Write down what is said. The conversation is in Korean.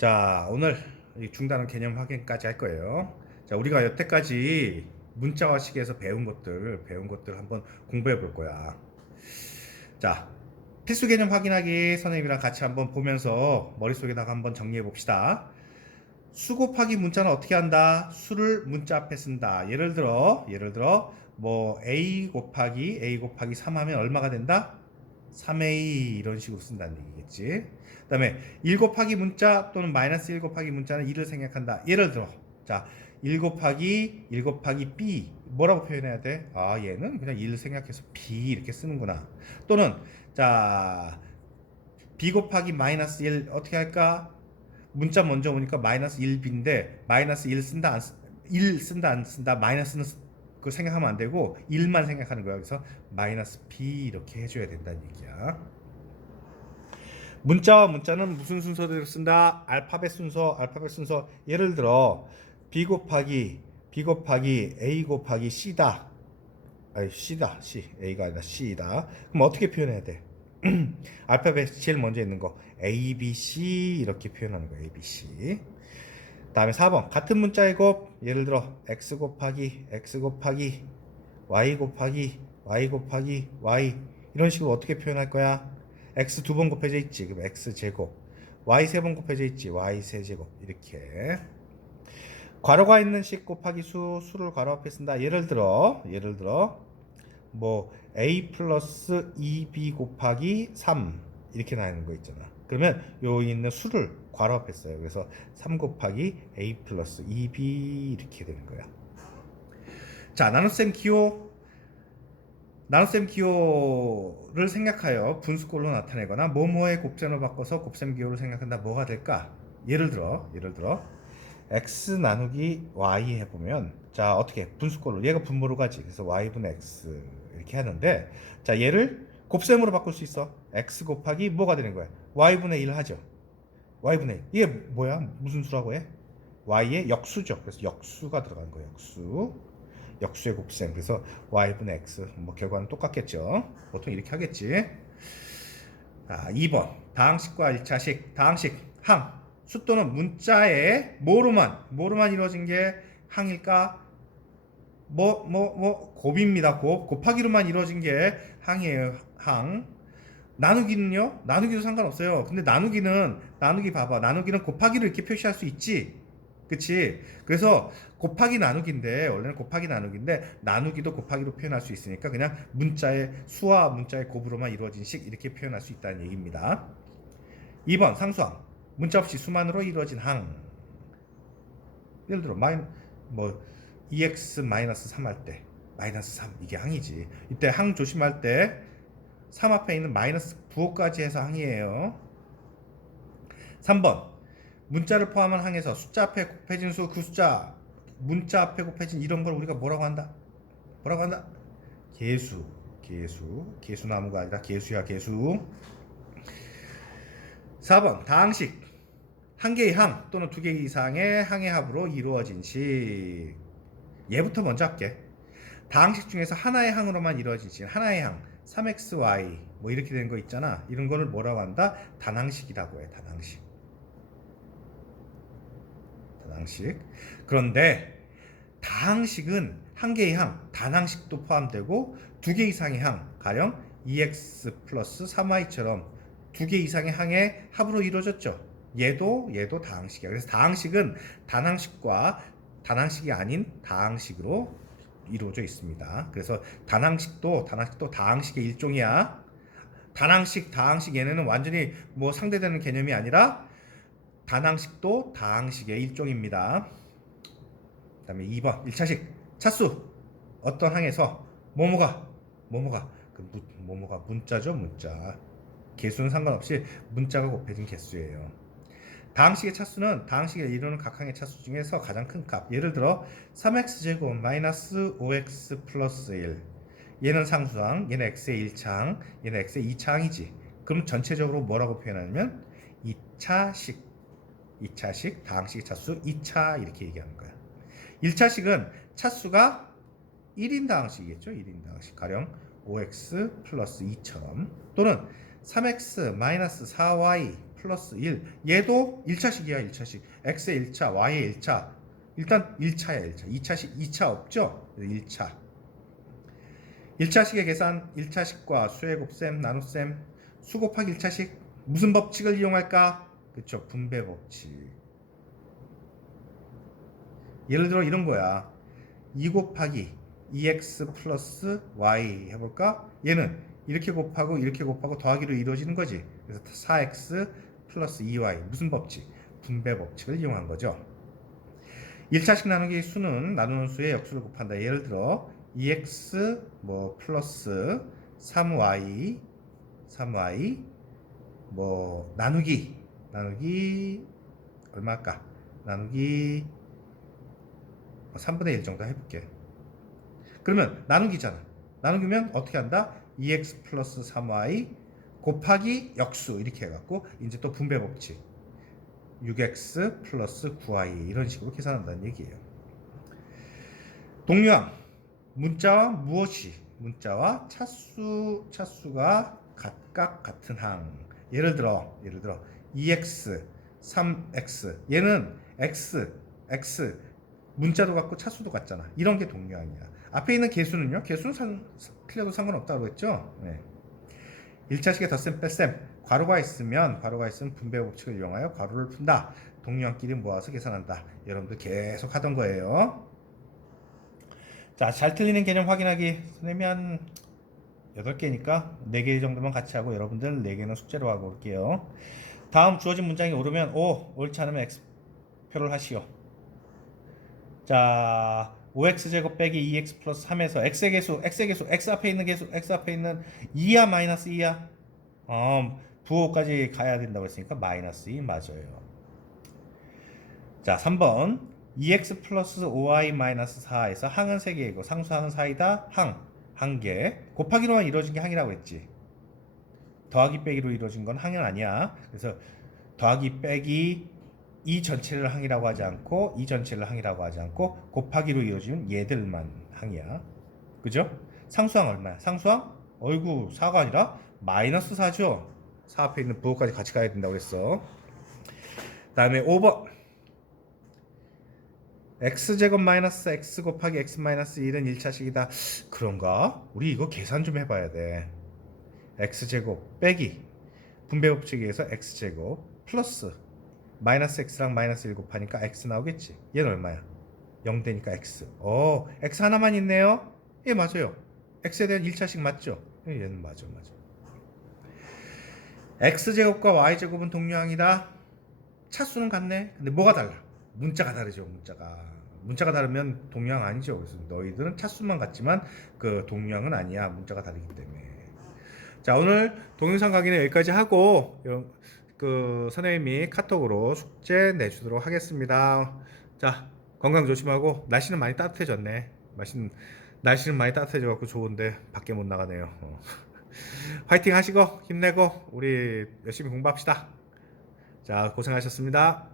자, 오늘 이 중단원 개념 확인까지 할 거예요. 자, 우리가 여태까지 문자화식에서 배운 것들 한번 공부해 볼 거야. 자, 필수 개념 확인하기 선생님이랑 같이 한번 보면서 머릿속에다가 한번 정리해 봅시다. 수 곱하기 문자는 어떻게 한다? 수를 문자 앞에 쓴다. 예를 들어 뭐 a 곱하기 3 하면 얼마가 된다? 3a 이런 식으로 쓴다는 얘기겠지. 그 다음에 1 곱하기 문자 또는 마이너스 1 곱하기 문자는 1을 생략한다. 예를 들어 자, 1 곱하기 b 뭐라고 표현해야 돼? 아, 얘는 그냥 1 생략해서 b 이렇게 쓰는구나. 또는 자, b 곱하기 마이너스 1 어떻게 할까? 문자 먼저 오니까 마이너스 1b인데 마이너스 1 쓴다 안, 1 쓴다 안 쓴다 마이너스는 그 생각하면 안 되고 1만 생각하는 거야. 그래서 마이너스 b 이렇게 해줘야 된다는 얘기야. 문자와 문자는 무슨 순서대로 쓴다? 알파벳 순서. 예를 들어 b 곱하기 a 곱하기 c다. 아니 c다. a가 아니라 c다. 그럼 어떻게 표현해야 돼? 알파벳 제일 먼저 있는 거 A, B, C 이렇게 표현하는 거예요. A, B, C. 다음에 4번 같은 문자의 곱 예를 들어 X 곱하기 Y 곱하기 Y 이런 식으로 어떻게 표현할 거야? X 두 번 곱해져 있지. 그럼 X 제곱. Y 세 번 곱해져 있지. Y 세 제곱. 이렇게. 괄호가 있는 식 곱하기 수를 괄호 앞에 쓴다. 예를 들어 뭐 a 플러스 2b 곱하기 3 이렇게 나오는 거 있잖아. 그러면 여기 있는 수를 괄호 앞에 써요. 그래서 3 곱하기 a 플러스 2b 이렇게 되는 거야. 자, 나눗셈 기호를 생략하여 분수꼴로 나타내거나 뭐뭐의 곱셈을 바꿔서 곱셈 기호를 생략한다. 뭐가 될까? 예를 들어 x 나누기 y 해보면 자, 어떻게 분수꼴로 얘가 분모로 가지. 그래서 y분의 x 이렇게 하는데 자, 얘를 곱셈으로 바꿀 수 있어. x 곱하기 뭐가 되는 거야? y분의 1 하죠. y분의 1 이게 뭐야? 무슨 수라고 해? y의 역수죠. 그래서 역수가 들어간 거예요. 역수의 곱셈. 그래서 y분의 x 뭐 결과는 똑같겠죠. 보통 이렇게 하겠지. 자, 2번 다항식과 1차식. 다항식 항 수 또는 문자의 뭐로만 이루어진 게 항일까? 곱입니다. 곱하기로만 이루어진 게 항이에요. 항. 나누기는요? 나누기도 상관없어요. 근데 나누기 봐봐. 나누기는 곱하기를 이렇게 표시할 수 있지. 그치? 그래서 원래는 곱하기 나누기인데 나누기도 곱하기로 표현할 수 있으니까 그냥 문자의 수와 문자의 곱으로만 이루어진 식 이렇게 표현할 수 있다는 얘기입니다. 2번 상수항. 문자 없이 수만으로 이루어진 항. 예를 들어 뭐 2x-3 할 때 마이너스 3 이게 항이지. 이때 항 조심할 때 3 앞에 있는 마이너스 부호까지 해서 항이에요. 3번 문자를 포함한 항에서 숫자 앞에 곱해진 수 그 숫자 문자 앞에 곱해진 이런 걸 우리가 뭐라고 한다? 개수나무가 아니라 개수야. 4번 다항식 한 개의 항 또는 두 개 이상의 항의 합으로 이루어진 식. 얘부터 먼저 할게. 다항식 중에서 하나의 항으로만 이루어진 식. 하나의 항 3xy 뭐 이렇게 된 거 있잖아. 이런 거를 뭐라고 한다? 단항식이라고 해. 단항식. 그런데 다항식은 한 개의 항, 단항식도 포함되고 두 개 이상의 항, 가령 2x 플러스 3y처럼 두 개 이상의 항의 합으로 이루어졌죠. 얘도 다항식이야. 그래서 다항식은 단항식이 아닌 다항식으로 이루어져 있습니다. 그래서 다항식도 다항식의 일종이야. 다항식 얘네는 완전히 뭐 상대되는 개념이 아니라 다항식도 다항식의 일종입니다. 그 다음에 2번 1차식 차수 어떤 항에서 뭐뭐가 뭐뭐가 문자죠. 문자 개수는 상관없이 문자가 곱해진 개수예요. 다항식의 차수는 다항식을 이루는 각 항의 차수 중에서 가장 큰 값. 예를 들어 3x제곱 마이너스 5x 플러스 1 얘는 상수항, 얘는 x의 1차항, 얘는 x의 2차항이지. 그럼 전체적으로 뭐라고 표현하냐면 2차식 다항식의 차수 2차 이렇게 얘기하는 거야. 1차식은 차수가 1인 다항식이겠죠. 1인 다항식 가령 5x 플러스 2처럼 또는 3x 마이너스 4y 플러스 1. 얘도 1차식이야, 1차식. x의 1차, y의 1차. 일단 1차야, 1차. 2차식, 2차 없죠? 1차. 1차식의 계산, 1차식과 수의 곱셈, 나눗셈, 수 곱하기 1차식. 무슨 법칙을 이용할까? 그쵸, 분배 법칙. 예를 들어 이런 거야. 2 곱하기 2x 플러스 y 해볼까? 얘는 이렇게 곱하고 이렇게 곱하고 더하기로 이루어지는 거지. 그래서 4x 플러스 2y. 무슨 법칙? 분배 법칙을 이용한 거죠. 1차식 나누기 수는 나누는 수의 역수를 곱한다. 예를 들어 2x 뭐 플러스 3y 뭐 나누기 얼마일까? 나누기 3분의 1 정도 해볼게. 그러면 나누기잖아. 나누기면 어떻게 한다? 2x 플러스 3y 곱하기 역수 이렇게 해갖고 이제 또 분배 법칙 6x 플러스 9y 이런 식으로 계산한다는 얘기예요. 동류항 문자와 무엇이 문자와 차수가 각각 같은 항. 예를 들어 2x 3x 얘는 x 문자도 같고 차수도 같잖아. 이런 게 동류항이야. 앞에 있는 개수는요? 개수는 틀려도 상관없다고 했죠? 네. 1차식의 덧셈 뺄셈 괄호가 있으면 분배 법칙을 이용하여 괄호를 푼다. 동류항끼리 모아서 계산한다. 여러분들 계속 하던 거예요. 자, 잘 틀리는 개념 확인하기. 선생님이 한 8개니까 4개 정도만 같이 하고 여러분들 4개는 숙제로 하고 올게요. 다음 주어진 문장이 옳으면 O, 옳지 않으면 X표를 하시오. 자, 5x제곱 빼기 2x 플러스 3에서 x의 개수, x 앞에 있는 개수, x 앞에 있는 2야 마이너스 2야? 부호까지 가야 된다고 했으니까 마이너스 2 맞아요. 자, 3번 2x 플러스 5y 마이너스 4에서 항은 3개이고 상수항은 4이다. 항, 1개. 곱하기로만 이루어진 게 항이라고 했지. 더하기 빼기로 이루어진 건 항은 아니야. 그래서 더하기 빼기 이 전체를 항이라고 하지 않고 이 전체를 항이라고 하지 않고 곱하기로 이루어지는 얘들만 항이야. 그죠? 상수항 얼마야? 상수항? 어이구 4가 아니라 마이너스 4죠. 4 앞에 있는 부호까지 같이 가야 된다고 했어. 다음에 5번 x제곱 마이너스 x 곱하기 x 마이너스 1은 1차식이다. 그런가? 우리 이거 계산 좀 해봐야 돼. x제곱 빼기 분배법칙에 의해서 x제곱 플러스 마이너스 x랑 마이너스 1 곱하니까 x 나오겠지. 얘는 얼마야? 0 되니까 x. x 하나만 있네요. 예, 맞아요. x에 대한 1차식 맞죠? 예, 얘는 맞아. x제곱과 y제곱은 동류항이다. 차수는 같네. 근데 뭐가 달라? 문자가 다르죠. 문자가 다르면 동류항 아니죠. 그래서 너희들은 차수만 같지만 그 동류항은 아니야. 문자가 다르기 때문에. 자, 오늘 동영상 강의는 여기까지 하고 그 선생님이 카톡으로 숙제 내주도록 하겠습니다. 자, 건강 조심하고 날씨는 많이 따뜻해졌네. 날씨는 많이 따뜻해져갖고 좋은데 밖에 못 나가네요. 화이팅 하시고 힘내고 우리 열심히 공부합시다. 자, 고생하셨습니다.